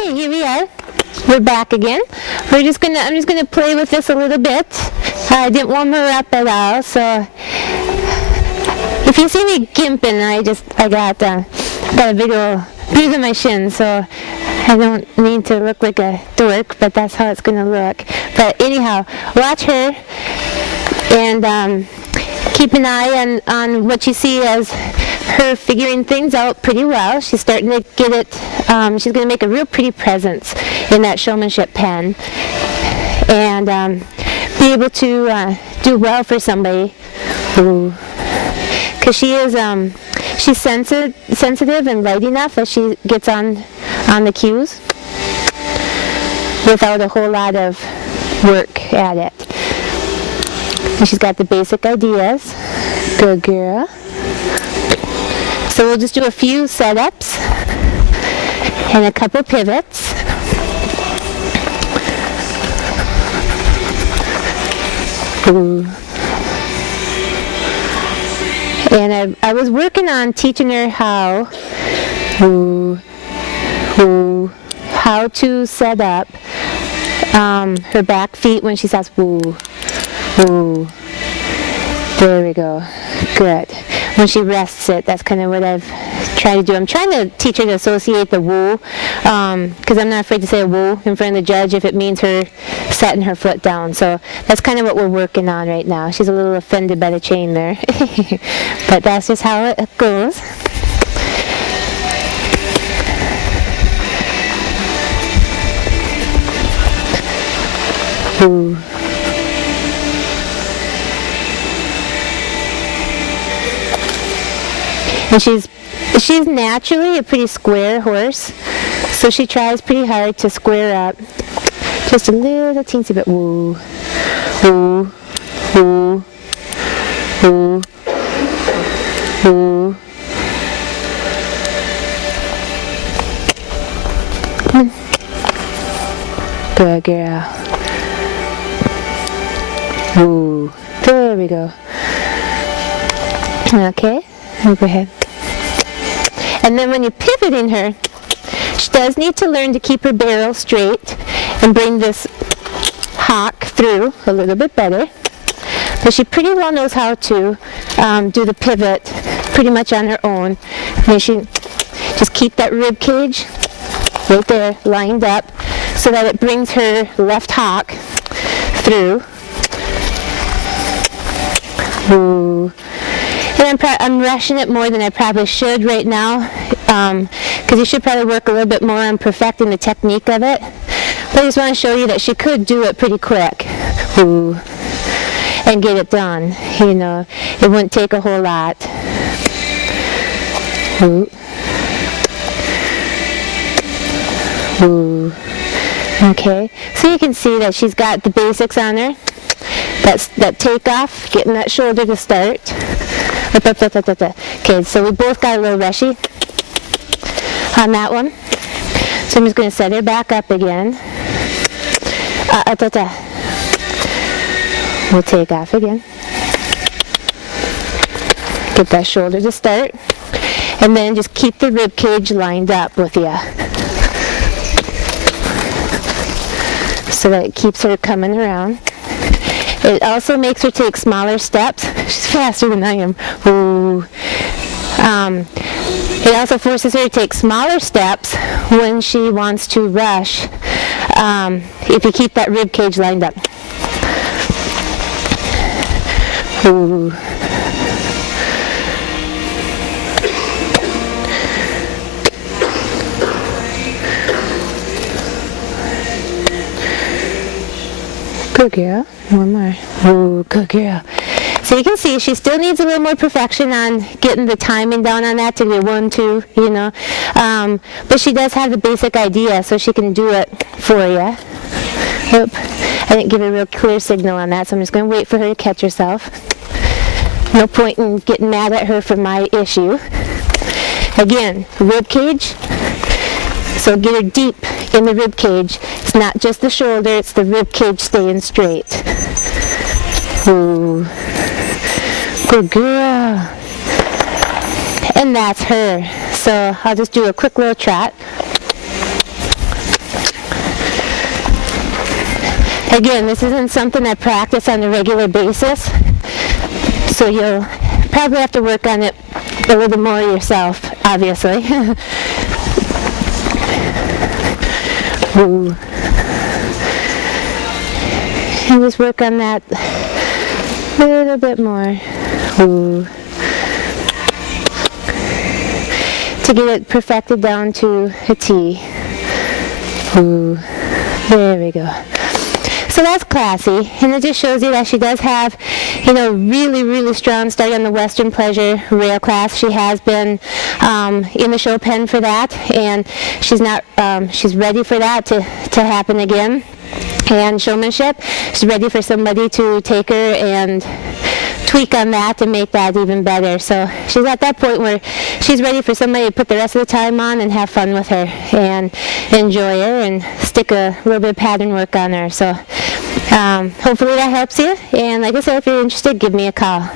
Okay, here we are. We're back again. I'm just gonna play with this a little bit. I didn't warm her up at all, so if you see me gimping, I got a big old bruise on my shin, so I don't need to look like a dork, but that's how it's gonna look. But anyhow, watch her and keep an eye on what you see as her figuring things out pretty well. She's starting to get it. She's going to make a real pretty presence in that Showmanship pen and be able to do well for somebody. Because she is she's sensitive and light enough that she gets on the cues without a whole lot of work at it. And she's got the basic ideas. Good girl. So we'll just do a few setups and a couple pivots. Ooh. And I was working on teaching her how to set up her back feet when she says woo, woo. There we go. Good. When she rests it, that's kind of what I've tried to do. I'm trying to teach her to associate the woo, because I'm not afraid to say a woo in front of the judge if it means her setting her foot down. So that's kind of what we're working on right now. She's a little offended by the chain there, but that's just how it goes. Woo. And she's naturally a pretty square horse, so she tries pretty hard to square up just a little teensy bit. Woo, woo, woo, woo, woo. Good girl. Woo. There we go. Okay. Go ahead. And then when you're pivoting her, she does need to learn to keep her barrel straight and bring this hock through a little bit better. But she pretty well knows how to do the pivot pretty much on her own. And she just keep that rib cage right there lined up so that it brings her left hock through. Ooh. And I'm rushing it more than I probably should right now, because you should probably work a little bit more on perfecting the technique of it. But I just want to show you that she could do it pretty quick. Ooh. And get it done. You know, it wouldn't take a whole lot. Ooh. Ooh. Okay, so you can see that she's got the basics on her. That takeoff, getting that shoulder to start. Okay, so we both got a little rushy on that one. So I'm just going to set her back up again. We'll take off again. Get that shoulder to start. And then just keep the rib cage lined up with you, so that it keeps her coming around. It also makes her take smaller steps. She's faster than I am. Ooh. It also forces her to take smaller steps when she wants to rush, if you keep that rib cage lined up. Ooh. Good girl. One more. Ooh, good girl. So you can see she still needs a little more perfection on getting the timing down on that to get 1, 2, you know. But she does have the basic idea, so she can do it for you. Oop. I didn't give a real clear signal on that, so I'm just going to wait for her to catch herself. No point in getting mad at her for my issue. Again, rib cage. So get her deep in the rib cage. It's not just the shoulder, it's the rib cage staying straight. Ooh. Good girl. And that's her. So I'll just do a quick little trot. Again, this isn't something I practice on a regular basis, so you'll probably have to work on it a little more yourself, obviously. Ooh. And just work on that a little bit more. Ooh. To get it perfected down to a T. Ooh. There we go. So that's classy, and it just shows you that she does have, really, really strong start on the Western Pleasure rail class. She has been in the show pen for that, and she's ready for that to happen again. And showmanship, she's ready for somebody to take her and tweak on that and make that even better. So she's at that point where she's ready for somebody to put the rest of the time on and have fun with her and enjoy her and stick a little bit of pattern work on her. So hopefully that helps you. And like I said, if you're interested, give me a call.